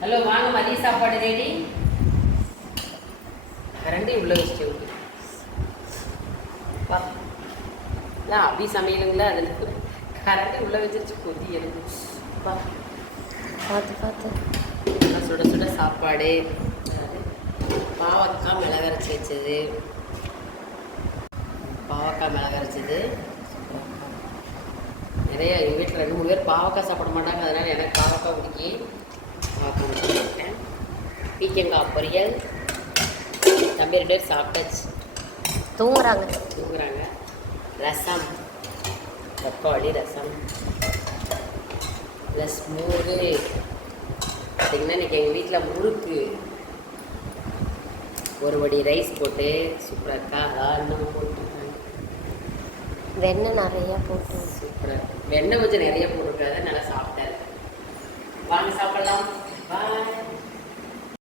Hello வாங்க, மதிய சாப்பாடு ரெடி. கரண்டி உள்ள வச்சுட்டு விட்டு வா. அபி சமையலுங்களா, அதில் கரண்டி உள்ள வச்சிருச்சு, கொதி எறும்பு. வா பார்த்து பார்த்து சுட சுட சாப்பாடு. பாவக்காய் மிளகு அரைச்சி வச்சது, பாவக்காய் மிளகு அரைச்சது. நிறைய எங்கள் வீட்டில் 2-3 பேர் பாவக்காய் சாப்பிட மாட்டாங்க, அதனால் எனக்கு பாவக்காய் பிடிக்கி பாவக்காய் வச்சுருக்கேன். பீக்கங்காய் பொரியல். தம்பி 2 பேர் சாப்பிட்டாச்சு, தூங்குறாங்க. ரசம், தக்காளி ரசம் ப்ளஸ் மோர். பார்த்திங்கன்னா இன்றைக்கி எங்கள் வீட்டில் முறுக்கு, ஒரு வடி ரைஸ் போட்டு சூப்பராக இருக்கா. அதான் போட்டுருக்காங்க, வெண்ணெய் நிறையா போட்டு சூப்பராக. வெண்ணெய் கொஞ்சம் நிறைய போட்டிருக்காது, நல்லா சாப்பிட்டாரு. வாங்க சாப்பிட்லாம்.